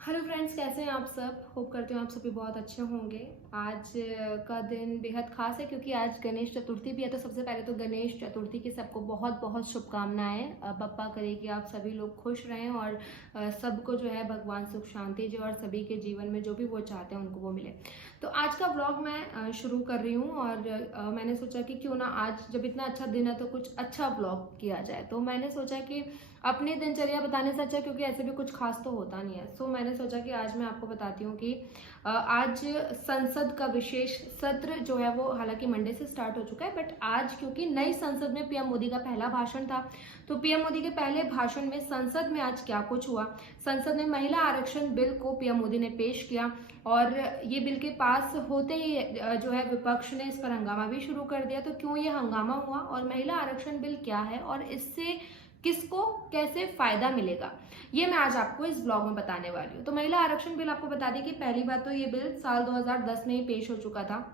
Hello friends, कैसे हैं आप सब। होप करती हूँ आप सभी बहुत अच्छे होंगे। आज का दिन बेहद खास है क्योंकि आज गणेश चतुर्थी भी है। तो सबसे पहले तो गणेश चतुर्थी की सबको बहुत बहुत शुभकामनाएं। बप्पा करे कि आप सभी लोग खुश रहें और सबको जो है भगवान सुख शांति जो और सभी के जीवन में जो भी वो चाहते हैं उनको वो मिले। तो आज का व्लॉग मैं शुरू कर रही हूँ और मैंने सोचा कि क्यों ना आज जब इतना अच्छा दिन है तो कुछ अच्छा व्लॉग किया जाए। तो मैंने सोचा कि अपनी दिनचर्या बताने से अच्छा, क्योंकि ऐसे भी कुछ खास तो होता नहीं है, सो मैंने सोचा कि आज मैं आपको बताती हूँ कि आज संसद का विशेष सत्र जो है वो हालांकि मंडे से स्टार्ट हो चुका है, बट आज क्योंकि नई संसद में पीएम मोदी का पहला भाषण था, तो पीएम मोदी के पहले भाषण में संसद में आज क्या कुछ हुआ। संसद में महिला आरक्षण बिल को पीएम मोदी ने पेश किया और ये बिल के पास होते ही जो है विपक्ष ने इस पर हंगामा भी शुरू कर दिया। तो क्यों ये हंगामा हुआ और महिला आरक्षण बिल क्या है और इससे किसको कैसे फायदा मिलेगा, ये मैं आज आपको इस ब्लॉग में बताने वाली हूँ। तो महिला आरक्षण बिल आपको बता दें कि पहली बात तो ये बिल साल 2010 में ही पेश हो चुका था।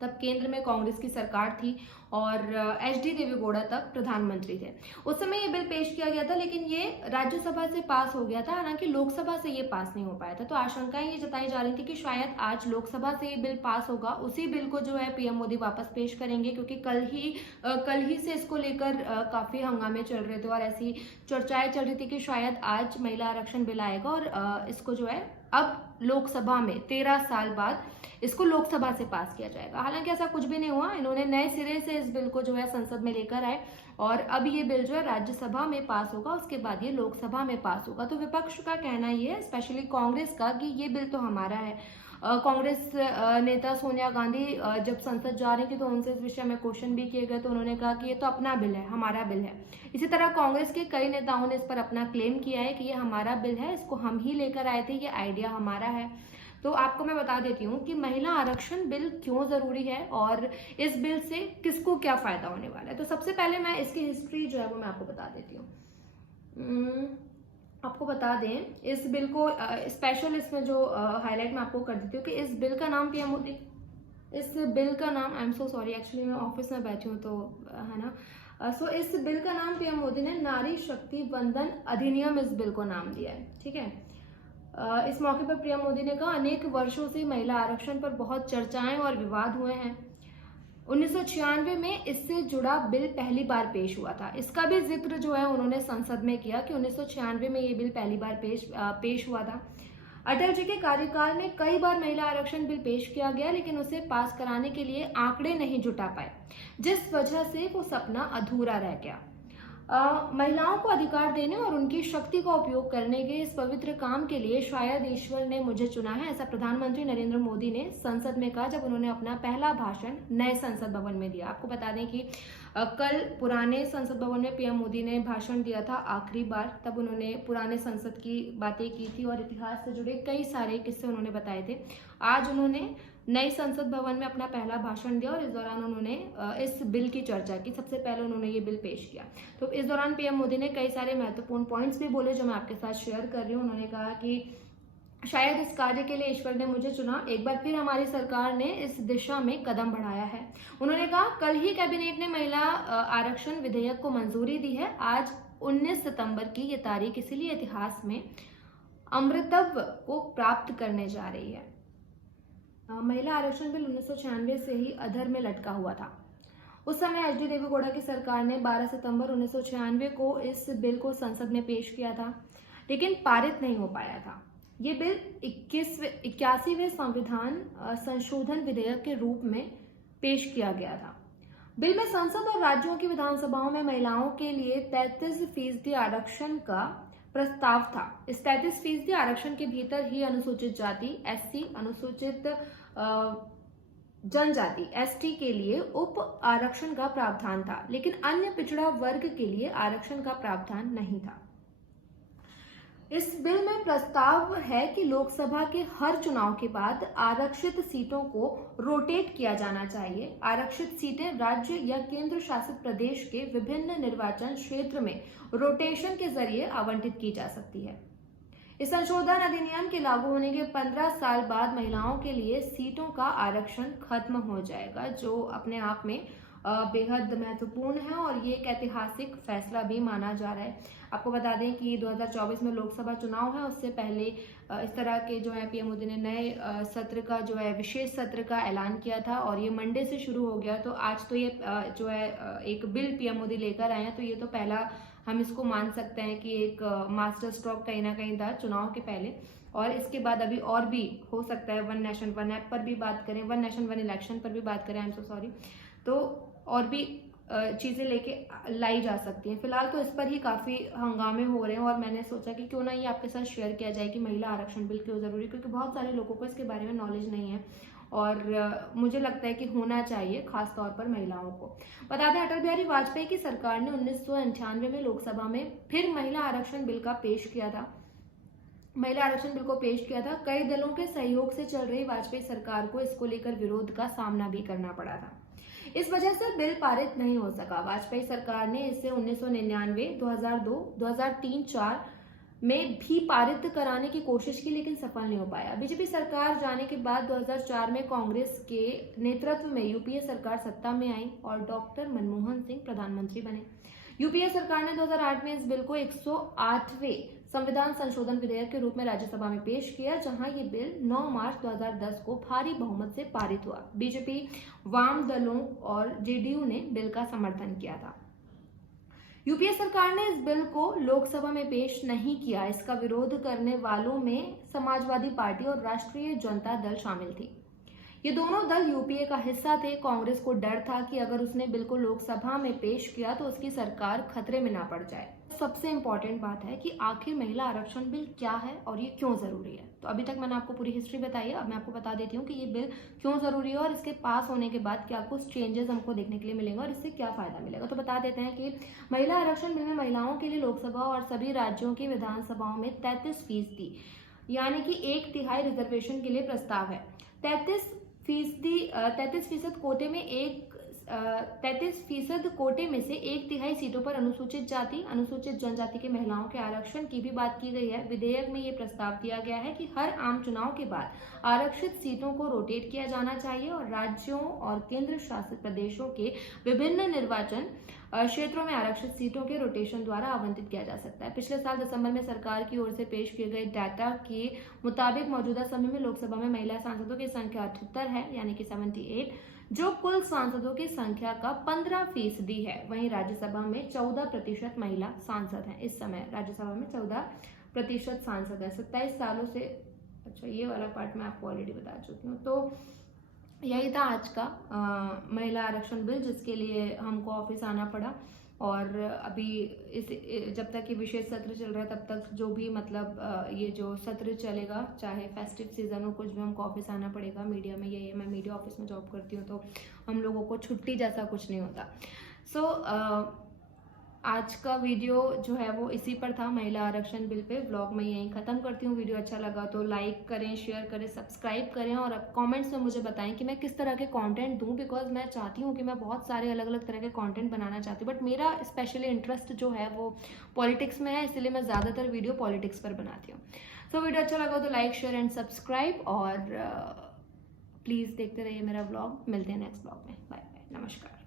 तब केंद्र में कांग्रेस की सरकार थी और एचडी देवेगौड़ा तक प्रधानमंत्री थे। उस समय ये बिल पेश किया गया था, लेकिन ये राज्यसभा से पास हो गया था, हालांकि लोकसभा से ये पास नहीं हो पाया था। तो आशंकाएं ये जताई जा रही थी कि शायद आज लोकसभा से ये बिल पास होगा, उसी बिल को जो है पीएम मोदी वापस पेश करेंगे, क्योंकि कल ही से इसको लेकर काफी हंगामे चल रहे थे और ऐसी चर्चाएं चल रही थी कि शायद आज महिला आरक्षण बिल आएगा और इसको जो है अब लोकसभा में 13 साल बाद इसको लोकसभा से पास किया जाएगा। हालांकि ऐसा कुछ भी नहीं हुआ, इन्होंने नए सिरे से इस बिल को जो है संसद में लेकर आए और अब ये बिल जो है राज्यसभा में पास होगा, उसके बाद ये लोकसभा में पास होगा। तो विपक्ष का कहना ये है, स्पेशली कांग्रेस का, कि ये बिल तो हमारा है। कांग्रेस नेता सोनिया गांधी जब संसद जा रही थी तो उनसे इस विषय में क्वेश्चन भी किए गए, तो उन्होंने कहा कि ये तो अपना बिल है, हमारा बिल है। इसी तरह कांग्रेस के कई नेताओं ने इस पर अपना क्लेम किया है कि ये हमारा बिल है, इसको हम ही लेकर आए थे, ये आइडिया हमारा है। तो आपको मैं बता देती हूँ कि महिला आरक्षण बिल क्यों जरूरी है और इस बिल से किसको क्या फायदा होने वाला है। तो सबसे पहले मैं इसकी हिस्ट्री जो है वो मैं आपको बता देती हूँ। आपको बता दें इस बिल को स्पेशल इसमें जो हाईलाइट मैं आपको कर देती हूँ कि इस बिल का नाम पीएम मोदी, इस बिल का नाम, I am so sorry, actually मैं ऑफिस में बैठी हूँ तो है ना। सो इस बिल का नाम पीएम मोदी ने नारी शक्ति वंदन अधिनियम इस बिल को नाम दिया है, ठीक है। इस मौके पर पीएम मोदी ने कहा, अनेक वर्षों से महिला आरक्षण पर बहुत चर्चाएं और विवाद हुए हैं। 1996 में इससे जुड़ा बिल पहली बार पेश हुआ था। इसका भी जिक्र जो है उन्होंने संसद में किया कि 1996 में ये बिल पहली बार पेश हुआ था। अटल जी के कार्यकाल में कई बार महिला आरक्षण बिल पेश किया गया, लेकिन उसे पास कराने के लिए आंकड़े नहीं जुटा पाए, जिस वजह से वो सपना अधूरा रह गया। महिलाओं को अधिकार देने और उनकी शक्ति का उपयोग करने के इस पवित्र काम के लिए शायद ईश्वर ने मुझे चुना है, ऐसा प्रधानमंत्री नरेंद्र मोदी ने संसद में कहा जब उन्होंने अपना पहला भाषण नए संसद भवन में दिया। आपको बता दें कि कल पुराने संसद भवन में पीएम मोदी ने भाषण दिया था आखिरी बार, तब उन्होंने पुराने संसद की बातें की थी और इतिहास से जुड़े कई सारे किस्से उन्होंने बताए थे। आज उन्होंने नई संसद भवन में अपना पहला भाषण दिया और इस दौरान उन्होंने इस बिल की चर्चा की। सबसे पहले उन्होंने ये बिल पेश किया। तो इस दौरान पीएम मोदी ने कई सारे महत्वपूर्ण पॉइंट्स भी बोले जो मैं आपके साथ शेयर कर रही हूँ। उन्होंने कहा कि शायद इस कार्य के लिए ईश्वर ने मुझे चुना, एक बार फिर हमारी सरकार ने इस दिशा में कदम बढ़ाया है। उन्होंने कहा, कल ही कैबिनेट ने महिला आरक्षण विधेयक को मंजूरी दी है। आज 19 सितंबर की ये तारीख इसीलिए इतिहास में अमृतत्व को प्राप्त करने जा रही है। महिला आरक्षण बिल 1996 से ही अधर में लटका हुआ था। उस समय एचडी देवेगौड़ा की सरकार ने 12 सितंबर 1996 को इस बिल को संसद में पेश किया था, लेकिन पारित नहीं हो पाया था। ये बिल 81वें संविधान संशोधन विधेयक के रूप में पेश किया गया था। बिल में संसद और राज्यों की विधानसभाओं में महिलाओं के लिए 33% आरक्षण का प्रस्ताव था। इस 33% आरक्षण के भीतर ही अनुसूचित जाति एससी, अनुसूचित जनजाति एसटी के लिए उप आरक्षण का प्रावधान था, लेकिन अन्य पिछड़ा वर्ग के लिए आरक्षण का प्रावधान नहीं था। इस बिल में प्रस्ताव है कि लोकसभा के हर चुनाव के बाद आरक्षित सीटों को रोटेट किया जाना चाहिए। आरक्षित सीटें राज्य या केंद्र शासित प्रदेश के विभिन्न निर्वाचन क्षेत्र में रोटेशन के जरिए आवंटित की जा सकती है। इस संशोधन अधिनियम के लागू होने के 15 साल बाद महिलाओं के लिए सीटों का आरक्षण खत्म हो जाएगा, जो अपने आप में बेहद महत्वपूर्ण है और ये एक ऐतिहासिक फैसला भी माना जा रहा है। आपको बता दें कि 2024 में लोकसभा चुनाव है, उससे पहले इस तरह के जो है पीएम मोदी ने नए सत्र का जो है विशेष सत्र का ऐलान किया था और ये मंडे से शुरू हो गया। तो आज तो ये जो है एक बिल पीएम मोदी लेकर आए हैं, तो ये तो पहला हम इसको मान सकते हैं कि एक मास्टर स्ट्रोक कहीं ना कहीं था चुनाव के पहले। और इसके बाद अभी और भी हो सकता है, वन नेशन वन ऐप पर भी बात करें, वन नेशन वन इलेक्शन पर भी बात करें, आई एम सो सॉरी, तो और भी चीज़ें लेके लाई जा सकती हैं। फिलहाल तो इस पर ही काफ़ी हंगामे हो रहे हैं और मैंने सोचा कि क्यों ना ये आपके साथ शेयर किया जाए कि महिला आरक्षण बिल क्यों ज़रूरी, क्योंकि बहुत सारे लोगों को इसके बारे में नॉलेज नहीं है और मुझे लगता है कि होना चाहिए, खास तौर पर महिलाओं को। बता दें, अटल बिहारी वाजपेयी की सरकार ने 1998 में लोकसभा में फिर महिला आरक्षण बिल का पेश किया था। महिला आरक्षण बिल को पेश किया था। कई दलों के सहयोग से चल रही वाजपेयी सरकार को इसको लेकर विरोध का सामना भी करना पड़ा था। इस वजह से बिल पारित नहीं हो सका। वाजपेयी सरकार ने इसे 1999, 2002, 2003, 2004 में भी पारित कराने की कोशिश की, लेकिन सफल नहीं हो पाया। बीजेपी सरकार जाने के बाद 2004 में कांग्रेस के नेतृत्व में यूपीए सरकार सत्ता में आई और डॉक्टर मनमोहन सिंह प्रधानमंत्री बने। यूपीए सरकार ने 2008 में इस बिल को 108वें संविधान संशोधन विधेयक के रूप में राज्यसभा में पेश किया, जहां ये बिल 9 मार्च 2010 को भारी बहुमत से पारित हुआ। बीजेपी, वाम दलों और जेडीयू ने बिल का समर्थन किया था। यूपीए सरकार ने इस बिल को लोकसभा में पेश नहीं किया। इसका विरोध करने वालों में समाजवादी पार्टी और राष्ट्रीय जनता दल शामिल थी। ये दोनों दल यूपीए का हिस्सा थे। कांग्रेस को डर था कि अगर उसने बिल को लोकसभा में पेश किया तो उसकी सरकार खतरे में ना पड़ जाए। सबसे इम्पोर्टेंट बात है कि आखिर महिला आरक्षण बिल क्या है और ये क्यों जरूरी है। तो अभी तक मैंने आपको पूरी हिस्ट्री बताई है, अब मैं आपको बता देती हूँ कि ये बिल क्यों जरूरी है और इसके पास होने के बाद क्या कुछ चेंजेस हमको देखने के लिए मिलेंगे और इससे क्या फायदा मिलेगा। तो बता देते हैं कि महिला आरक्षण बिल में महिलाओं के लिए लोकसभा और सभी राज्यों की विधानसभाओं में 33% यानी कि 1/3 रिजर्वेशन के लिए प्रस्ताव है। 33% कोटे में 33% कोटे में से 1/3 सीटों पर अनुसूचित जाति, अनुसूचित जनजाति के महिलाओं के आरक्षण की भी बात की गई है। विधेयक में ये प्रस्ताव दिया गया है कि हर आम चुनाव के बाद आरक्षित सीटों को रोटेट किया जाना चाहिए और राज्यों और केंद्र शासित प्रदेशों के विभिन्न निर्वाचन क्षेत्रों में आरक्षित सीटों के रोटेशन द्वारा आवंटित किया जा सकता है। पिछले साल दिसंबर में सरकार की ओर से पेश किए गए डाटा के मुताबिक मौजूदा समय में लोकसभा में महिला सांसदों की संख्या 78 है, यानी कि 78, जो कुल सांसदों की संख्या का 15% है। वहीं राज्यसभा में 14% महिला सांसद हैं। इस समय राज्यसभा में 14% सांसद है। 27 सालों से, अच्छा ये वाला पार्ट मैं आपको ऑलरेडी बता चुकी हूँ। तो यही था आज का महिला आरक्षण बिल, जिसके लिए हमको ऑफिस आना पड़ा और अभी इस जब तक ये विशेष सत्र चल रहा है तब तक जो भी मतलब ये जो सत्र चलेगा, चाहे फेस्टिव सीजन हो, कुछ भी हमको ऑफिस आना पड़ेगा। मीडिया में ये मैं मीडिया ऑफिस में जॉब करती हूँ, तो हम लोगों को छुट्टी जैसा कुछ नहीं होता। सो आज का वीडियो जो है वो इसी पर था, महिला आरक्षण बिल पे। व्लॉग मैं यहीं ख़त्म करती हूँ। वीडियो अच्छा लगा तो लाइक करें, शेयर करें, सब्सक्राइब करें और अब कमेंट्स में मुझे बताएं कि मैं किस तरह के कंटेंट दूं, बिकॉज मैं चाहती हूँ कि मैं बहुत सारे अलग अलग तरह के कंटेंट बनाना चाहती हूँ, बट मेरा स्पेशली इंटरेस्ट जो है वो पॉलिटिक्स में है, इसलिए मैं ज़्यादातर वीडियो पॉलिटिक्स पर बनाती हूँ। सो वीडियो अच्छा लगा तो लाइक, शेयर एंड सब्सक्राइब और प्लीज़ देखते रहिए मेरा व्लॉग। मिलते हैं नेक्स्ट व्लॉग में। बाय बाय, नमस्कार।